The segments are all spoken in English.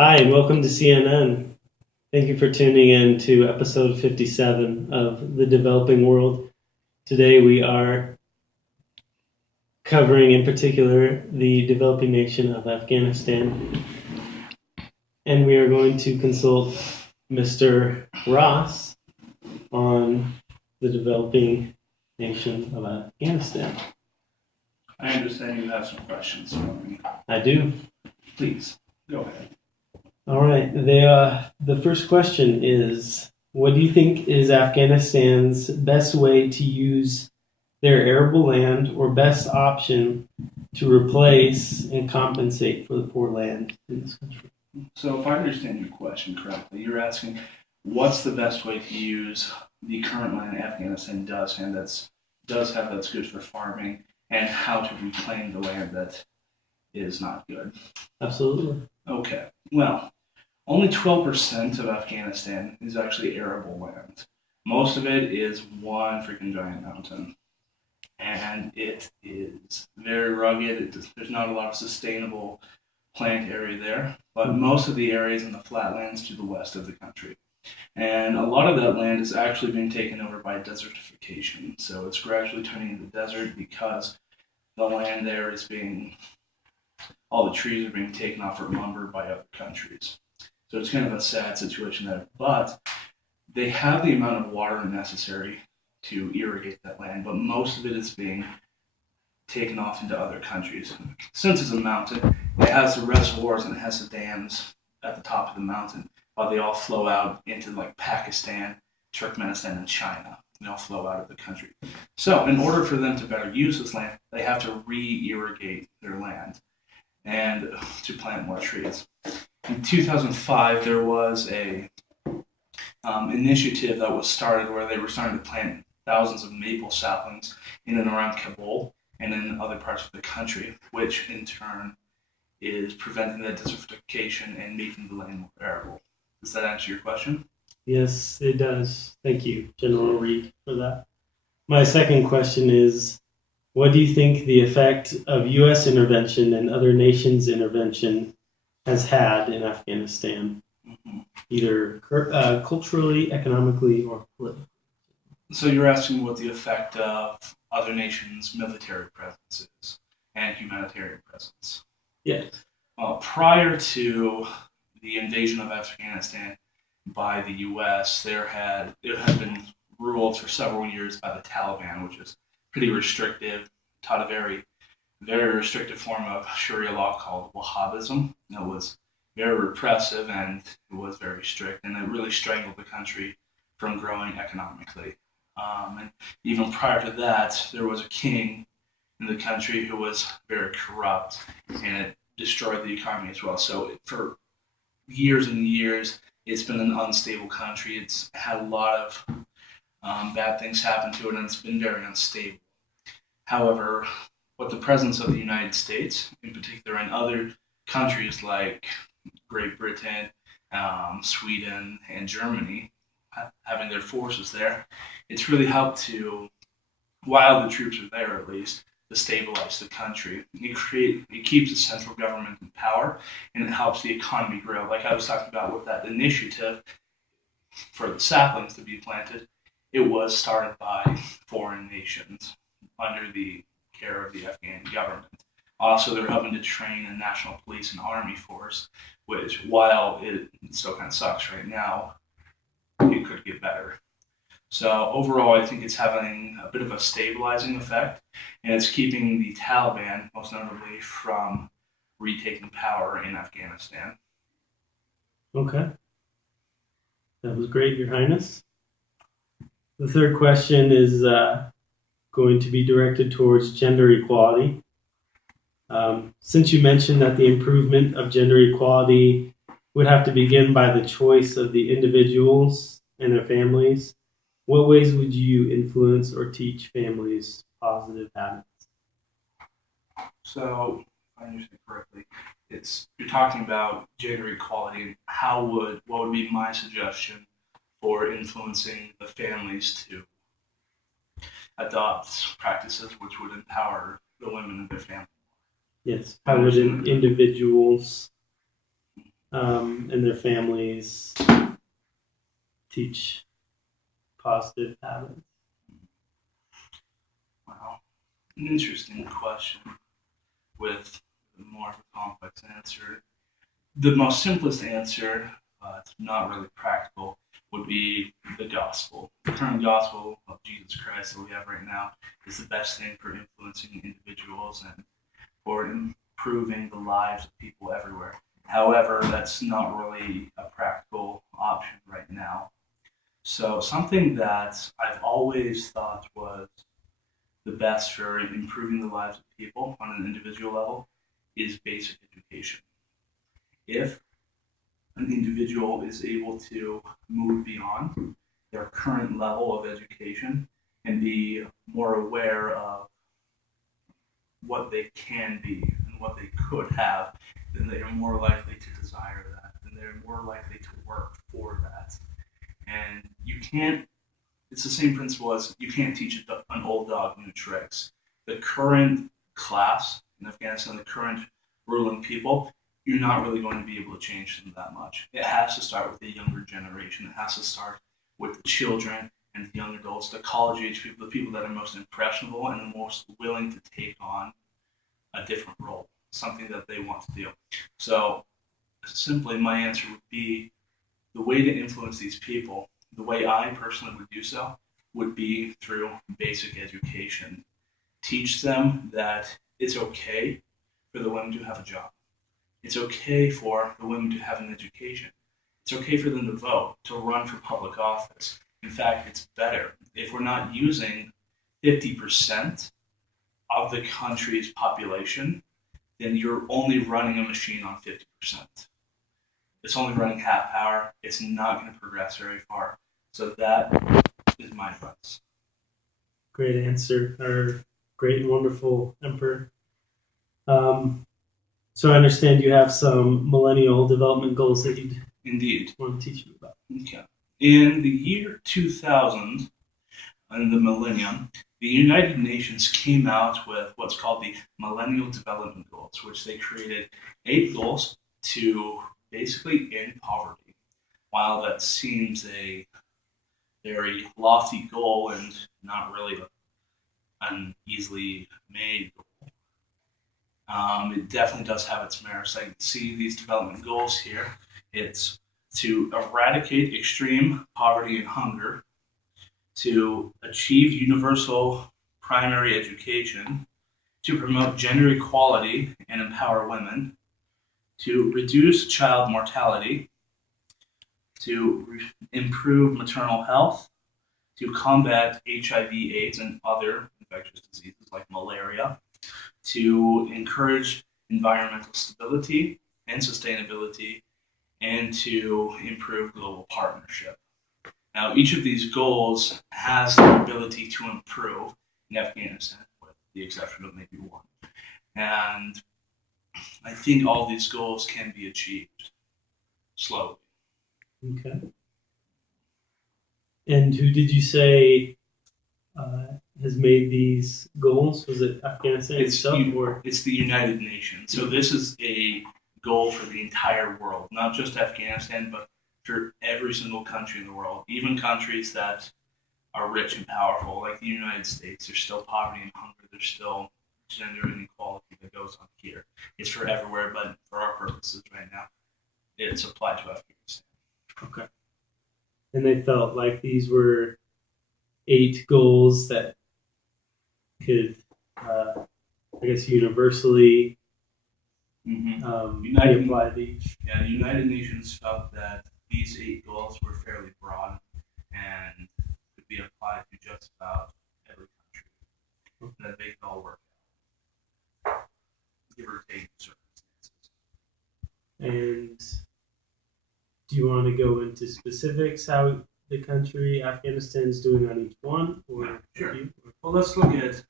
Hi, and welcome to CNN. Thank you for tuning in to episode 57 of The Developing World. Today we are covering in particular the developing nation of Afghanistan. And we are going to consult Mr. Ross on the developing nation of Afghanistan. I understand you have some questions for me. I do. Please, go ahead. All right. The first question is, what do you think is Afghanistan's best way to use their arable land or best option to replace and compensate for the poor land in this country? So if I understand your question correctly, you're asking what's the best way to use the current land Afghanistan does have that's good for farming, and how to reclaim the land that is not good. Absolutely. Okay, well, only 12% of Afghanistan is actually arable land. Most of it is one freaking giant mountain. And it is very rugged. There's not a lot of sustainable plant area there, but most of the areas in the flatlands to the west of the country. And a lot of that land is actually being taken over by desertification. So it's gradually turning into desert because the land there is all the trees are being taken off for lumber by other countries. So it's kind of a sad situation there. But they have the amount of water necessary to irrigate that land, but most of it is being taken off into other countries. Since it's a mountain, it has the reservoirs and it has the dams at the top of the mountain, but they all flow out into like Pakistan, Turkmenistan, and China. They all flow out of the country. So in order for them to better use this land, they have to re-irrigate their land and to plant more trees. In 2005, there was a initiative that was started where they were starting to plant thousands of maple saplings in and around Kabul and in other parts of the country, which in turn is preventing that desertification and making the land more arable. Does that answer your question? Yes, it does. Thank you, General Reed, for that. My second question is, what do you think the effect of U.S. intervention and other nations' intervention has had in Afghanistan, either culturally, economically, or politically? So you're asking what the effect of other nations' military presence is and humanitarian presence. Yes. Well, prior to the invasion of Afghanistan by the U.S., it had been ruled for several years by the Taliban, which is pretty restrictive, taught a very, very restrictive form of Sharia law called Wahhabism. It was very repressive and it was very strict, and it really strangled the country from growing economically. And even prior to that, there was a king in the country who was very corrupt, and it destroyed the economy as well. So for years and years, it's been an unstable country. It's had a lot of bad things happen to it, and it's been very unstable. However, with the presence of the United States, in particular, and other countries like Great Britain, Sweden, and Germany, having their forces there, it's really helped to, while the troops are there at least, to stabilize the country. It keeps the central government in power, and it helps the economy grow. Like I was talking about with that initiative for the saplings to be planted, it was started by foreign nations under the care of the Afghan government. Also, they're helping to train a national police and army force, which, while it still kind of sucks right now, it could get better. So overall, I think it's having a bit of a stabilizing effect, and it's keeping the Taliban, most notably, from retaking power in Afghanistan. Okay. That was great, Your Highness. The third question is going to be directed towards gender equality. Since you mentioned that the improvement of gender equality would have to begin by the choice of the individuals and their families, what ways would you influence or teach families positive habits? So, if I understand correctly, you're talking about gender equality. What would be my suggestion for influencing the families to adopt practices which would empower the women in their family? Yes. How would individuals and their families teach positive habits? Wow, an interesting question with more of a complex answer. The most simplest answer, but not really practical, would be the gospel. The current gospel of Jesus Christ that we have right now is the best thing for influencing individuals and for improving the lives of people everywhere. However, that's not really a practical option right now. So, something that I've always thought was the best for improving the lives of people on an individual level is basic education. If an individual is able to move beyond their current level of education and be more aware of what they can be and what they could have, then they are more likely to desire that, and they're more likely to work for that. And you can't, it's the same principle as you can't teach an old dog new tricks. The current class in Afghanistan, the current ruling people, you're not really going to be able to change them that much. It has to start with the younger generation. It has to start with the children and the young adults, the college age people, the people that are most impressionable and the most willing to take on a different role, something that they want to do. So simply my answer would be the way to influence these people, the way I personally would do so, would be through basic education. Teach them that it's okay for the women to have a job. It's okay for the women to have an education. It's okay for them to vote, to run for public office. In fact, it's better if we're not using 50% of the country's population, then you're only running a machine on 50%. It's only running half power. It's not going to progress very far. So that is my advice. Great answer, or great and wonderful Emperor. So I understand you have some millennial development goals that you'd Indeed. want to teach me about. Okay. In the year 2000, in the millennium, the United Nations came out with what's called the Millennial Development Goals, which they created 8 goals to basically end poverty. While that seems a very lofty goal and not really an easily made goal, it definitely does have its merits. I see these development goals here. It's to eradicate extreme poverty and hunger, to achieve universal primary education, to promote gender equality and empower women, to reduce child mortality, to improve maternal health, to combat HIV/AIDS and other infectious diseases like malaria, to encourage environmental stability and sustainability, and to improve global partnership. Now, each of these goals has the ability to improve in Afghanistan, with the exception of maybe one. And I think all these goals can be achieved slowly. Okay. And who did you say has made these goals? Was it Afghanistan itself, or It's the United Nations. So this is a goal for the entire world, not just Afghanistan, but for every single country in the world. Even countries that are rich and powerful, like the United States, there's still poverty and hunger. There's still gender inequality that goes on here. It's for everywhere, but for our purposes right now, it's applied to Afghanistan. okay? And they felt like these were 8 goals that could, I guess, universally Mm-hmm. be applied to each. Yeah, the United Nations felt that these 8 goals were fairly broad and could be applied to just about every country. That they could all work out, give or take circumstances. And do you want to go into specifics how the country Afghanistan's doing on each one, or Yeah, sure. you? Well, let's look at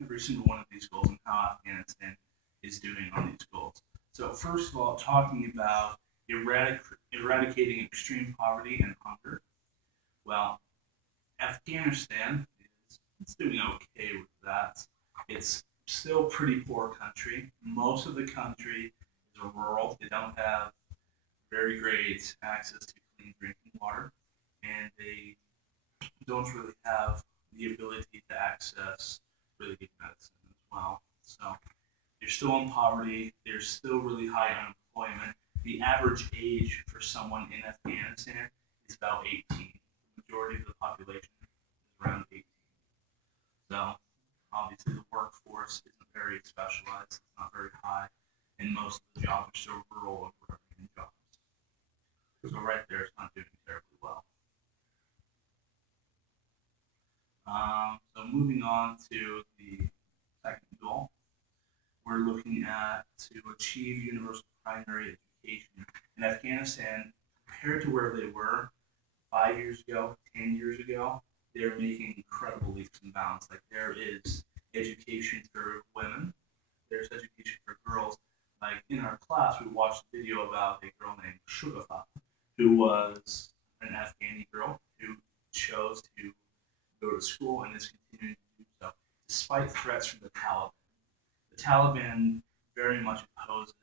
every single one of these goals and how Afghanistan is doing on these goals. So first of all, talking about eradicating extreme poverty and hunger. Well, Afghanistan is doing okay with that. It's still a pretty poor country. Most of the country is rural. They don't have very great access to clean drinking water, and they don't really have the ability to access really good medicine as well. So they're still in poverty. There's still really high unemployment. The average age for someone in Afghanistan is about 18. The majority of the population is around 18. So obviously the workforce isn't very specialized. It's not very high, and most of the jobs are still rural and agrarian jobs. So right there, it's not doing terribly well. So moving on to the second goal, we're looking at to achieve universal primary education in Afghanistan compared to where they were 5 years ago, 10 years ago. They're making incredible leaps and bounds. Like there is education for women, there's education for girls. Like in our class, we watched a video about a girl named Shugafa, who was an Afghani girl who chose to go to school and is continuing to do so, despite threats from the Taliban. The Taliban very much opposes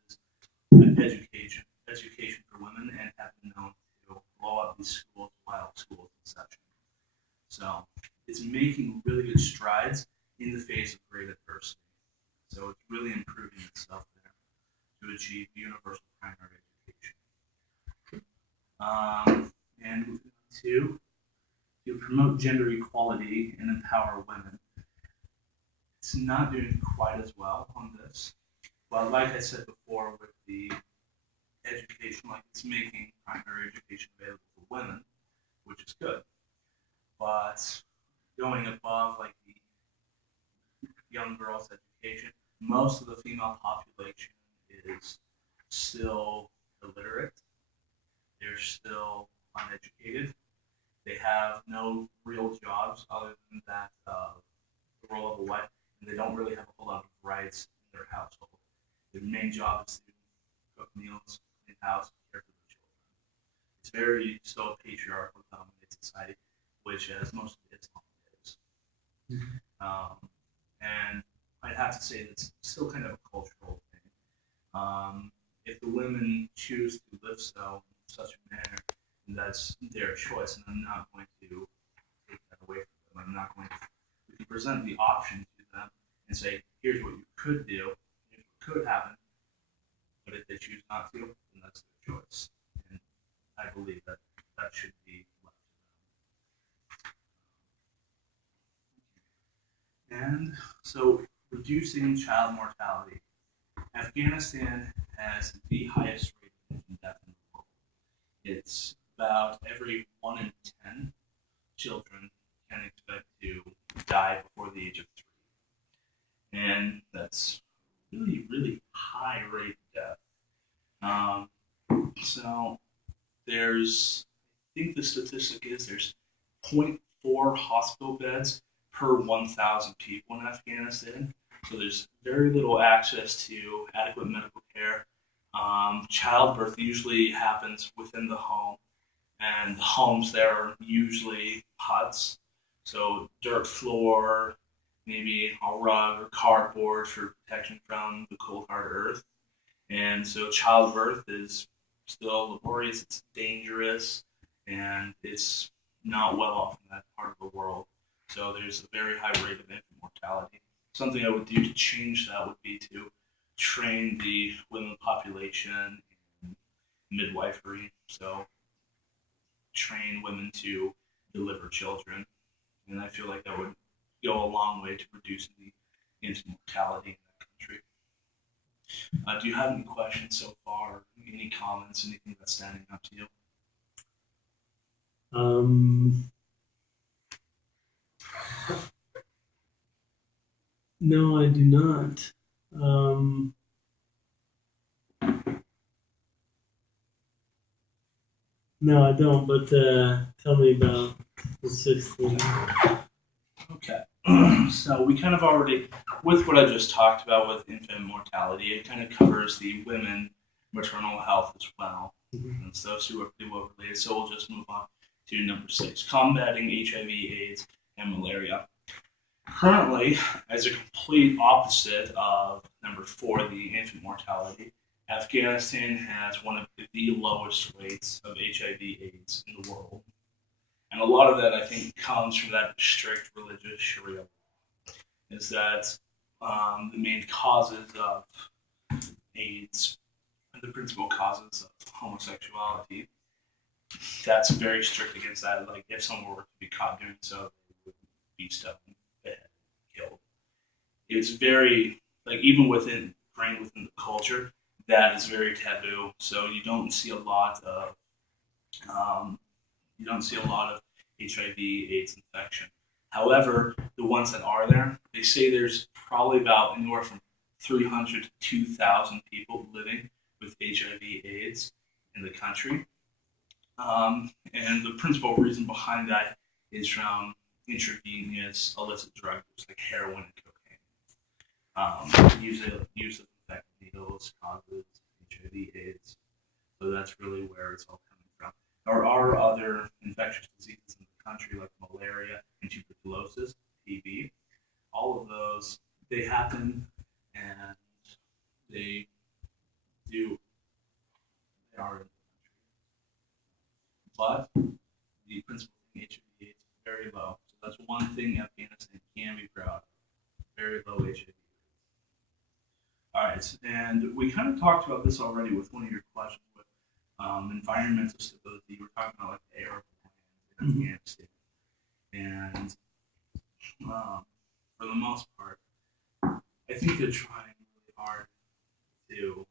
education for women, and have been known to blow up these schools while schools in session. So it's making really good strides in the face of great adversity. So it's really improving itself there to achieve universal primary education. And moving on to promote gender equality and empower women. It's not doing quite as well on this. But like I said before, with the education, like it's making primary education available for women, which is good. But going above like the young girls' education, most of the female population is still illiterate. They're still uneducated. They have no real jobs other than that the role of a wife, and they don't really have a whole lot of rights in their household. Their main job is to cook meals, clean the house, care for the children. It's very still a patriarchal dominated society, which as most of Islam is. And I'd have to say that's still kind of a cultural thing. If the women choose to live so in such a manner, that's their choice, and I'm not going to take that away from them. I'm not going to. We can present the option to them and say, here's what you could do, here's what could happen, but if they choose not to, then that's their choice. And I believe that that should be left to them. And so, reducing child mortality. Afghanistan has the highest rate of infant death in the world. It's about every 1 in 10 children can expect to die before the age of 3. And that's really, really high rate of death. So there's, I think the statistic is there's 0.4 hospital beds per 1,000 people in Afghanistan. So there's very little access to adequate medical care. Childbirth usually happens within the home, and the homes there are usually huts, so dirt floor, maybe a rug or cardboard for protection from the cold hard earth. And so childbirth is still laborious, it's dangerous, and it's not well off in that part of the world. So there's a very high rate of infant mortality. Something I would do to change that would be to train the women population in midwifery. So train women to deliver children. And I feel like that would go a long way to reducing the infant mortality in that country. Do you have any questions so far? Any comments? Anything that's standing out to you? No, I do not. No, I don't, but tell me about the sixth one. Okay. So we kind of already, with what I just talked about with infant mortality, it kind of covers the women maternal health as well. Mm-hmm. And so those two are pretty well related. So we'll just move on to number 6, combating HIV, AIDS, and malaria. Currently, as a complete opposite of number 4, the infant mortality, Afghanistan has one of the lowest rates of HIV/AIDS in the world. And a lot of that, I think, comes from that strict religious Sharia law. Is that the main causes of AIDS and the principal causes of homosexuality? That's very strict against that. Like, if someone were to be caught doing so, they would be stoned, beheaded, killed. It's very, like, even ingrained within the culture, that is very taboo. So you don't see a lot of HIV/AIDS infection. However, the ones that are there, they say there's probably about anywhere from 300 to 2,000 people living with HIV/AIDS in the country. And the principal reason behind that is from intravenous illicit drugs like heroin and cocaine. Use of infected needles causes HIV/AIDS. So that's really where it's all coming from. There are other infectious diseases in the country like malaria and tuberculosis, TB. All of those, they happen and they are in the country. But the principal thing, HIV/AIDS, is very low. So that's one thing Afghanistan can be proud of. Very low HIV. All right, and we kind of talked about this already with one of your questions with environmental stability. You were talking about like the air plans in Afghanistan, and for the most part, I think they're trying really hard to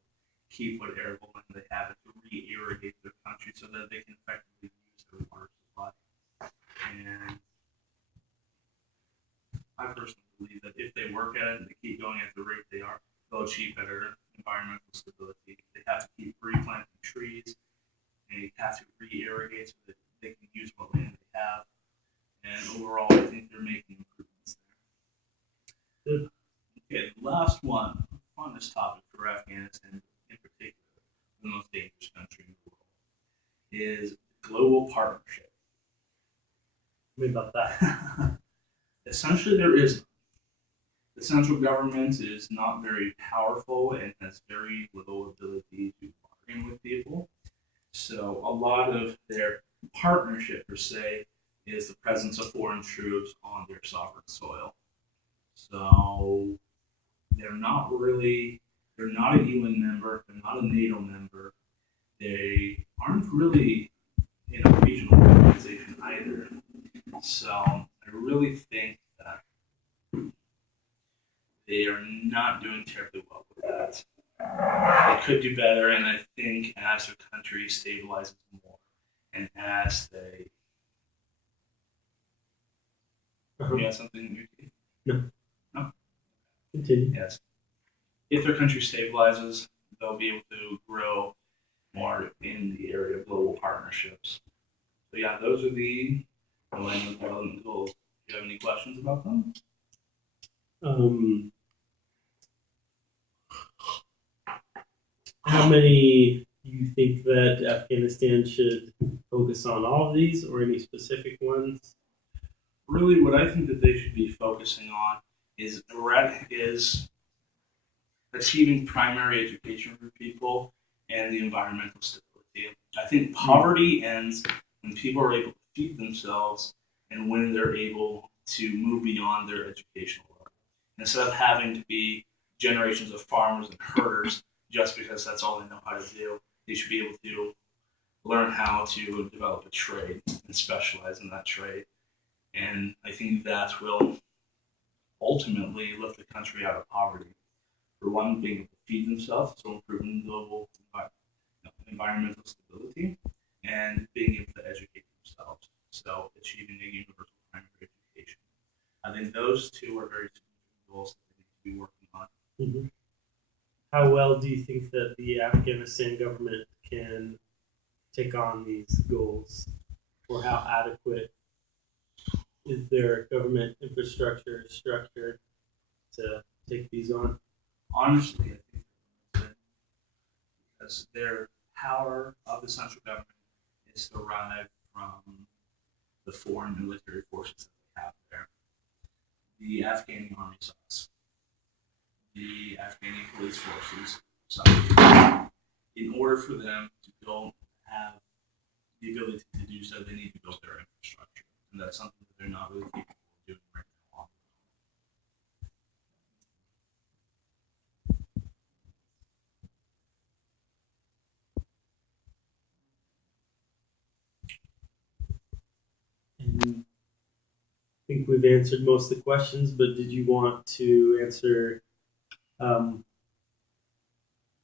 keep what arable land they have and to re-irrigate their country so that they can effectively use their water supply. And I personally believe that if they work at it and they keep going at the rate they are, they'll achieve better environmental stability. They have to keep replanting trees, and they have to re-irrigate so that they can use what land they have. And overall, I think they're making improvements there. Good. Okay, the last one on this topic for Afghanistan in particular, the most dangerous country in the world, is global partnership. Tell me about that. Essentially, there is none. The central government is not very powerful and has very little ability to bargain with people. So a lot of their partnership, per se, is the presence of foreign troops on their sovereign soil. So they're not a UN member, they're not a NATO member, they aren't really in a regional organization either. So I really think that they are not doing terribly well with that. They could do better, and I think as their country stabilizes more, and as they... You have something? No. No? Continue. Yes. If their country stabilizes, they'll be able to grow more in the area of global partnerships. So yeah, those are the Millennium Development Goals. Do you have any questions about them? How many do you think that Afghanistan should focus on? All of these or any specific ones? Really, what I think that they should be focusing on is achieving primary education for people and the environmental stability. I think poverty ends when people are able to feed themselves and when they're able to move beyond their educational level. Instead of having to be generations of farmers and herders just because that's all they know how to do, they should be able to learn how to develop a trade and specialize in that trade. And I think that will ultimately lift the country out of poverty. For one, being able to feed themselves, so improving global environmental stability, and being able to educate themselves, so achieving a universal primary education. I think those two are very significant goals that they need to be working on. Mm-hmm. How well do you think that the Afghanistan government can take on these goals, or how adequate is their government infrastructure structured to take these on? Honestly, I think that because their power of the central government is derived from the foreign military forces that they have there. The Afghani army sucks. The Afghani police forces suck. in order for them to go have the ability to do so, they need to build their infrastructure, and that's something that they're not really capable of doing right now. And I think we've answered most of the questions, but did you want to answer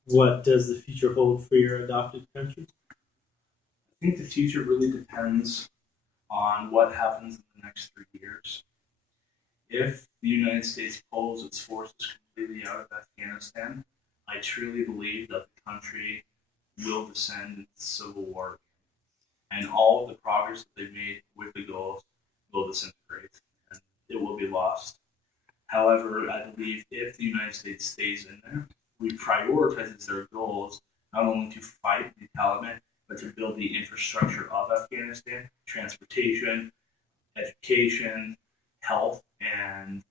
what does the future hold for your adopted country? I think the future really depends on what happens in the next 3 years. If the United States pulls its forces completely out of Afghanistan, I truly believe that the country will descend into civil war, and all of the progress that they've made with the goals will disintegrate, and it will be lost. However, I believe if the United States stays in there, we prioritize their goals not only to fight the Taliban, but to build the infrastructure of Afghanistan, transportation, education, health, and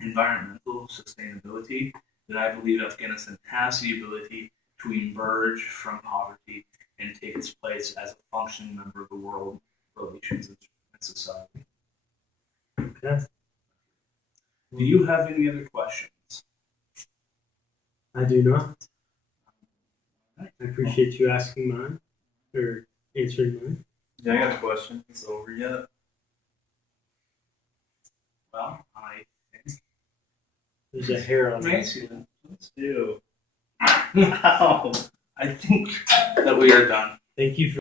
environmental sustainability, then I believe Afghanistan has the ability to emerge from poverty and take its place as a functioning member of the world relations and society. Okay. Do you have any other questions? I do not. I appreciate you asking mine or answering mine. Yeah, I got a question. It's over yet? Well, I think. There's a hair on May I it. see that? Ew. I think that we are done. Thank you for